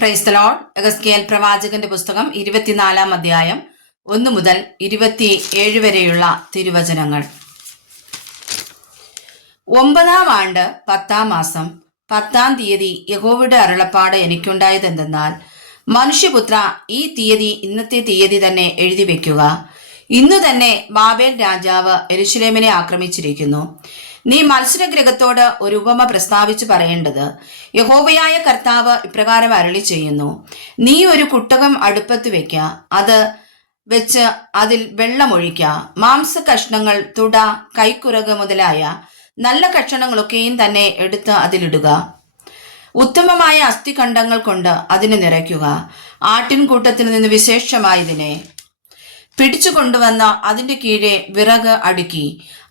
Praise the Lord. എഹെസ്കേൽ പ്രവാചകന്റെ പുസ്തകം 24 അധ്യായം 1 മുതൽ 27 വരെയുള്ള തിരുവചനങ്ങൾ. 9-ാം ആണ്ട് 10-ാം മാസം 10-ാം തീയതി യഹോവയുടെ അരുളപ്പാട് എനിക്കുണ്ടായതെന്തെന്നാൽ, മനുഷ്യപുത്ര, ഈ തീയതി ഇന്നത്തെ തീയതി തന്നെ എഴുതി വെക്കുക. ഇന്നു തന്നെ ബാബേൽ രാജാവ് യെരൂശലേമിനെ ആക്രമിച്ചിരിക്കുന്നു. നീ മത്സരഗൃഹത്തോട് ഒരു ഉപമ പ്രസ്താവിച്ച് പറയേണ്ടത്, യഹോവയായ കർത്താവ് ഇപ്രകാരം അരുളി ചെയ്യുന്നു. നീ ഒരു കുട്ടകം അടുപ്പത്ത് വെക്ക, അത് വെച്ച് അതിൽ വെള്ളമൊഴിക്ക. മാംസ കഷ്ണങ്ങൾ, തുട, കൈക്കുറക് മുതലായ നല്ല കഷണങ്ങളൊക്കെയും തന്നെ എടുത്ത് അതിലിടുക. ഉത്തമമായ അസ്ഥിഖണ്ഡങ്ങൾ കൊണ്ട് അതിനെ നിറയ്ക്കുക. ആട്ടിൻകൂട്ടത്തിൽ നിന്ന് വിശേഷമായതിനെ പിടിച്ചു കൊണ്ടുവന്ന അതിന്റെ കീഴെ വിറക് അടുക്കി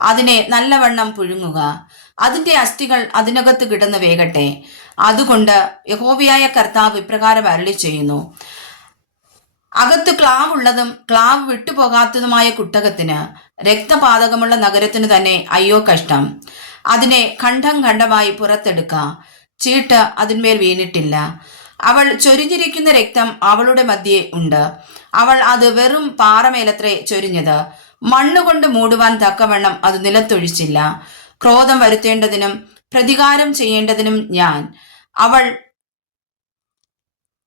അതിനെ നല്ലവണ്ണം പുഴുങ്ങുക. അതിന്റെ അസ്ഥികൾ അതിനകത്ത് കിടന്ന് വേകട്ടെ. അതുകൊണ്ട് യഹോവയായ കർത്താവ് ഇപ്രകാരം അരുളി ചെയ്യുന്നു. അകത്ത് ക്ലാവുള്ളതും ക്ലാവ് വിട്ടുപോകാത്തതുമായ കുട്ടകത്തിന്, രക്തപാതകമുള്ള നഗരത്തിന് തന്നെ അയ്യോ കഷ്ടം. അതിനെ ഖണ്ഡം ഖണ്ഡമായി പുറത്തെടുക്ക. ചീട്ട് അതിന്മേൽ വീണിട്ടില്ല. അവൾ ചൊരിഞ്ഞിരിക്കുന്ന രക്തം അവളുടെ മധ്യേ ഉണ്ട്. അവൾ അത് വെറും പാറമേലത്രേ ചൊരിഞ്ഞത്. മണ്ണുകൊണ്ട് മൂടുവാൻ തക്കവണ്ണം അത് നിലത്തൊഴിച്ചില്ല. ക്രോധം വരുത്തേണ്ടതിനും പ്രതികാരം ചെയ്യേണ്ടതിനും ഞാൻ അവൾ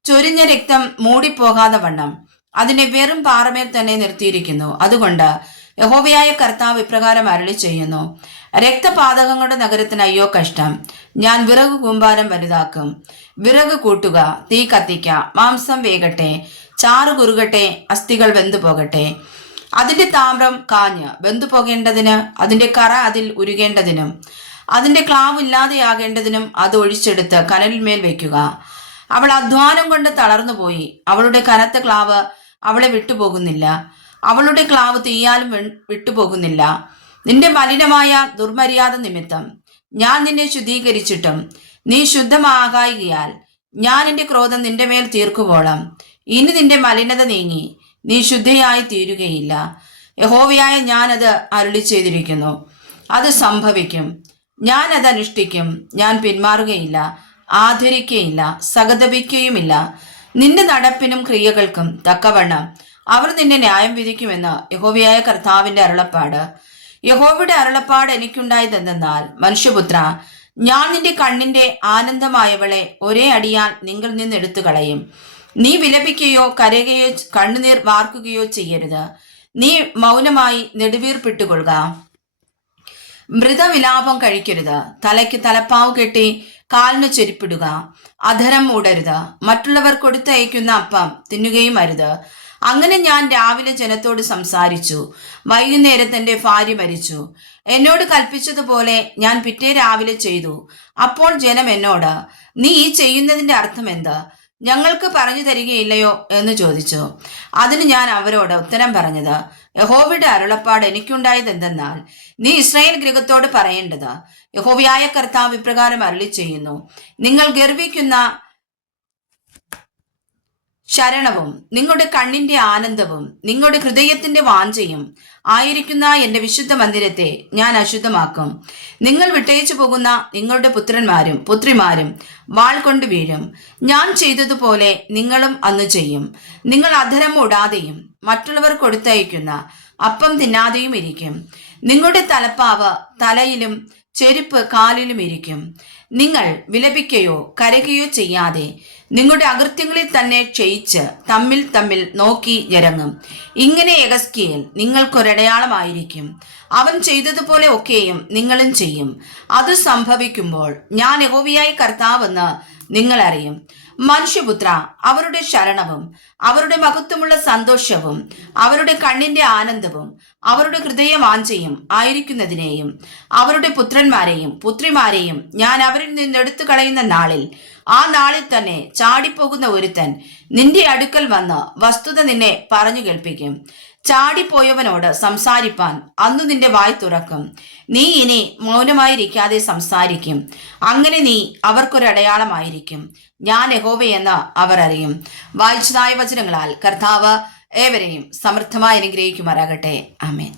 ചൊരിഞ്ഞ രക്തം മൂടിപ്പോകാതെ വണ്ണം അതിനെ വെറും പാറമേൽ തന്നെ നിർത്തിയിരിക്കുന്നു. അതുകൊണ്ട് യഹോവയായ കർത്താവ് ഇപ്രകാരം അരുളി ചെയ്യുന്നു. രക്തപാതകങ്ങളുടെ നഗരത്തിന് അയ്യോ കഷ്ടം. ഞാൻ വിറക് കൂമ്പാരം വലുതാക്കും. വിറക് കൂട്ടുക, തീ കത്തിക്ക, മാംസം വേകട്ടെ, ചാറ് കുറുകട്ടെ, അസ്ഥികൾ വെന്തു പോകട്ടെ. അതിന്റെ താമ്രം കാഞ്ഞ് വെന്തു പോകേണ്ടതിന്, അതിന്റെ കറ അതിൽ ഉരുകേണ്ടതിനും, അതിന്റെ ക്ലാവ് ഇല്ലാതെയാകേണ്ടതിനും അത് ഒഴിച്ചെടുത്ത് കനലിന്മേൽ വയ്ക്കുക. അവൾ അധ്വാനം കൊണ്ട് തളർന്നുപോയി. അവളുടെ കനത്ത ക്ലാവ് അവളെ വിട്ടുപോകുന്നില്ല. അവളുടെ ക്ലാവ് തീയാലും വിട്ടുപോകുന്നില്ല. നിന്റെ മലിനമായ ദുർമര്യാദ നിമിത്തം ഞാൻ നിന്നെ ശുദ്ധീകരിച്ചിട്ടും നീ ശുദ്ധമാകായികയാൽ ഞാൻ എന്റെ ക്രോധം നിന്റെ മേൽ തീർക്കുവോളം ഇനി നിന്റെ മലിനത നീങ്ങി നീ ശുദ്ധയായി തീരുകയില്ല. യഹോവയായ ഞാനത് അരുളി ചെയ്തിരിക്കുന്നു. അത് സംഭവിക്കും. ഞാൻ അത് അനുഷ്ഠിക്കും. ഞാൻ പിന്മാറുകയില്ല, ആദരിക്കുകയില്ല, സഹതപിക്കുകയുമില്ല. നിന്റെ നടപ്പിനും ക്രിയകൾക്കും തക്കവണ്ണം അവർ നിന്നെ ന്യായം വിധിക്കുമെന്ന് യഹോവയായ കർത്താവിന്റെ അരുളപ്പാട്. യഹോവയുടെ അരുളപ്പാട് എനിക്കുണ്ടായതെന്തെന്നാൽ, മനുഷ്യപുത്ര, ഞാൻ നിന്റെ കണ്ണിന്റെ ആനന്ദമായവളെ ഒരേ അടിയാൽ നിങ്ങൾ നിന്ന് എടുത്തു കളയും. നീ വിലപിക്കുകയോ കരയുകയോ കണ്ണുനീർ വാർക്കുകയോ ചെയ്യരുത്. നീ മൗനമായി നെടുവീർപ്പിട്ടുകൊള്ളുക. മൃതവിലാപം കഴിക്കരുത്. തലയ്ക്ക് തലപ്പാവ് കെട്ടി കാലിന് ചെരിപ്പിടുക. അധരം മൂടരുത്. മറ്റുള്ളവർ കൊടുത്തയക്കുന്ന അപ്പം തിന്നുകയും അരുത്. അങ്ങനെ ഞാൻ രാവിലെ ജനത്തോട് സംസാരിച്ചു. വൈകുന്നേരത്ത് എൻ്റെ ഭാര്യ മരിച്ചു. എന്നോട് കൽപ്പിച്ചതുപോലെ ഞാൻ പിറ്റേ രാവിലെ ചെയ്തു. അപ്പോൾ ജനം എന്നോട്, നീ ഈ ചെയ്യുന്നതിന്റെ അർത്ഥം എന്ത്? ഞങ്ങൾക്ക് പറഞ്ഞു തരികയില്ലയോ എന്ന് ചോദിച്ചു. അതിന് ഞാൻ അവരോട് ഉത്തരം പറഞ്ഞത്, യഹോവയുടെ അരുളപ്പാട് എനിക്കുണ്ടായത് എന്തെന്നാൽ, നീ ഇസ്രായേൽ ഗൃഹത്തോട് പറയേണ്ടത്, യഹോവയായ കർത്താവ് ഇപ്രകാരം അരുളി ചെയ്യുന്നു. നിങ്ങൾ ഗർവിക്കുന്ന ശരണവും നിങ്ങളുടെ കണ്ണിന്റെ ആനന്ദവും നിങ്ങളുടെ ഹൃദയത്തിന്റെ വാഞ്ചയും ആയിരിക്കുന്ന എന്റെ വിശുദ്ധ മന്ദിരത്തെ ഞാൻ അശുദ്ധമാക്കും. നിങ്ങൾ വിട്ടയച്ചു പോകുന്ന നിങ്ങളുടെ പുത്രന്മാരും പുത്രിമാരും വാൾ കൊണ്ട് വീഴും. ഞാൻ ചെയ്തതുപോലെ നിങ്ങളും അന്ന് ചെയ്യും. നിങ്ങൾ അധരം മൂടാതെയും മറ്റുള്ളവർ കൊടുത്തയക്കുന്ന അപ്പം തിന്നാതെയും ഇരിക്കും. നിങ്ങളുടെ തലപ്പാവ് തലയിലും ചെരുപ്പ് കാലിലും ഇരിക്കും. നിങ്ങൾ വിലപിക്കുകയോ കരയുകയോ ചെയ്യാതെ നിങ്ങളുടെ അകൃത്യങ്ങളിൽ തന്നെ ക്ഷയിച്ച് തമ്മിൽ തമ്മിൽ നോക്കി ഞരങ്ങും. ഇങ്ങനെ യെഹെസ്കേൽ നിങ്ങൾക്കൊരടയാളമായിരിക്കും. അവൻ ചെയ്തതുപോലെ ഒക്കെയും നിങ്ങളും ചെയ്യും. അത് സംഭവിക്കുമ്പോൾ ഞാൻ യഹോവയായ കർത്താവെന്ന് നിങ്ങൾ അറിയും. മനുഷ്യപുത്ര, അവരുടെ ശരണവും അവരുടെ മഹത്വമുള്ള സന്തോഷവും അവരുടെ കണ്ണിന്റെ ആനന്ദവും അവരുടെ ഹൃദയവാഞ്ചയും ആയിരിക്കുന്നതിനെയും അവരുടെ പുത്രന്മാരെയും പുത്രിമാരെയും ഞാൻ അവരിൽ നിന്ന് എടുത്തു കളയുന്ന നാളിൽ, ആ നാളിൽ തന്നെ ചാടിപ്പോകുന്ന ഒരുത്തൻ നിന്റെ അടുക്കൽ വന്ന് വസ്തുത നിന്നെ പറഞ്ഞു കേൾപ്പിക്കും. ചാടിപ്പോയവനോട് സംസാരിപ്പാൻ അന്ന് നിന്റെ വായ് തുറക്കും. നീ ഇനി മൗനമായിരിക്കാതെ സംസാരിക്കും. അങ്ങനെ നീ അവർക്കൊരടയാളമായിരിക്കും. ഞാൻ യഹോവയെന്ന് അവർ അറിയും. വായിച്ചതായ വചനങ്ങളാൽ കർത്താവ് ഏവരെയും സമൃദ്ധമായി അനുഗ്രഹിക്കുമാറാകട്ടെ. ആമേൻ.